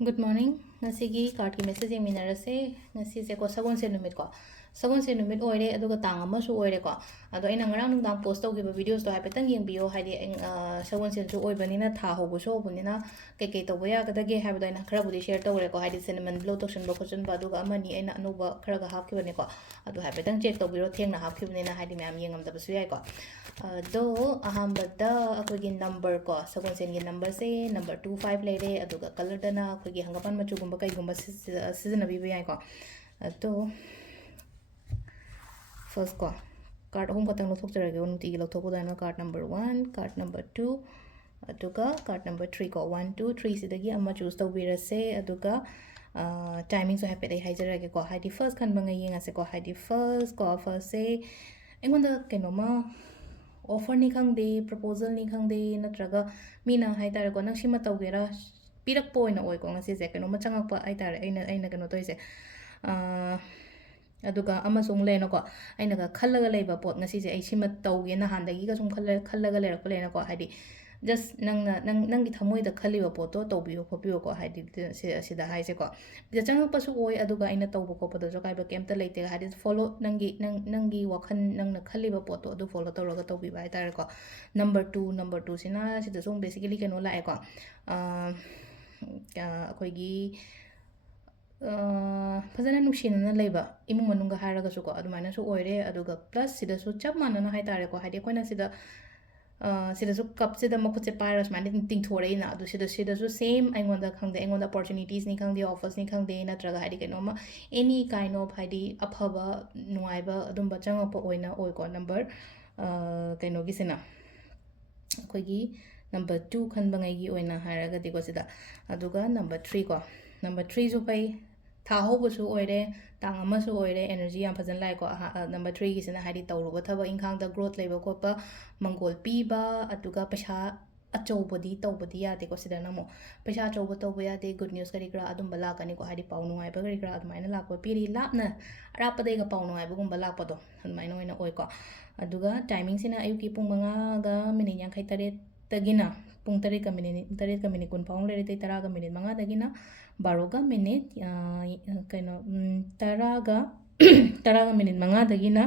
Good morning. Ngasigi card ki message yung minarase. Ngasi se ko sagon se numit ko. Sagon se numit oire aduga tang ama su oire ko. Ado ina ngarang nung dang post tawgiba videos to haipetang yung bio haidi sagon se su oibanina tha hobu so bunina keke tawba ya kadage haibado ina khara budi share tawre ko haidi cinnamon blow toxin ba khochun ba aduga amani ina anuba khara ga hap kibani ko. Ado haipetang check tawbiro thengna hap kibani haidi myam yengam da basu yai ko. Do ahambada akogi number ko sagon sen gi number se number 25 leire aduga color dana akogi hangapan machu gumba kai gumba season abi yai ko. Do first ko card home katang lothok jarage unuti gi lothok dana card number 1 card number 2 aduga card number 3 ko 1 2 3 sidagi amma choose tawbirase aduga timing so happy dai haijarage ko haidi first kan bangai yenga se ko haidi first ko first se engonda kenoma offer ni khangde proposal ni khangde natraga mina haitare ko nang sima tawgera pirak po ina oi ko ngasi se kenoma changakpa haitare aina keno toise aduga amasung leno ko aina ga khallaga leiba pot ngasi se ai sima tawge na handagi ga sum khallaga lerak lena ko haidi just nangi thamoi da khaliba poto tawbiyo khopiyo ko haidi sida haise ko ja changakpa su oi aduga aina tawbo ko pada jo kaiba kemta leite haidi follow nangi wakhan nangna khaliba poto adu follow tawraga tawbiba haitare ko number 2 sina sida sum basically keno la ko akoigi fazana nushina leba imu manunga haraga su ko adumaina su oire aduga plus sida su chap manana haitare ko haidi koina sida sida su cup sida makutse pairas mani ting thore ina adu sida su same aingonda khangde aingonda opportunities ni khangde offers ni khangde natraga haidi kenoma any kind of haidi afaba nuaiba adumba changapa oina oi ko number keno gisina akoigi number 2 khanba ngai gi oina haraga diko sida aduga number 3 ko number 3 su pai tha hobusu oire tang amasu oire energy yam phazan lai ko number 3 gi sina haidi tawruba thaba inkhang da growth leiba ko pa mangol piba atuga pasha achobodi tawbodi yade ko sida namo pasha achobo tawba yade good news kari kra adum bala kani ko haidi pau nungai ba kari kra adumaina lakwa piri lapna rapade ga pau nungai ba gum bala pado adumaina oina oi ko aduga timing sina ayuki pung 5 ga minute yankai taret tagina pung 3 ka minute kun paung le te 10 ga minute 5 dagina 12 ga minute kaino 10 ga 10 ga minute 5 dagina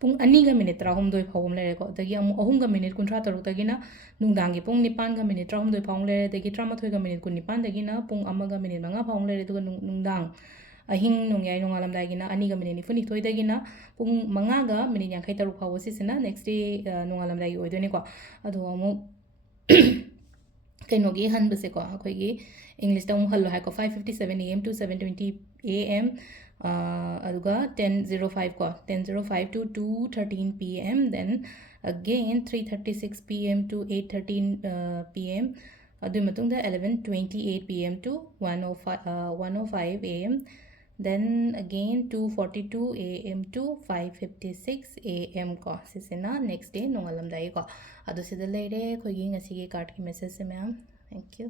pung 2 ga minute 3 phawum le ko dagi amu 3 ga minute 13 dagina nungdangi pung 9 ga minute 3 phawum le dagi 13 ga minute 19 dagina pung 1 ga minute 5 phawum le duga nungdang ahing nungyai nungalam dagina 2 ga minute 12 dagina pung 5 ga minute 53 phawu sisina next day nungalam dagi oidone ko adu amu kainogi hanbase ko akoigi english ta hallo ha ko 5:57 am to 7:20 am aduga 10:05 ko 10:05 to 2:13 pm then again 3:36 pm to 8:13 pm adu matungda 11:28 pm to 1:05 am then again 2:42 am to 5:56 am ko sisina next day nongalam dai ko adu sida leire khogi ngasi gi card ki message se ma'am thank you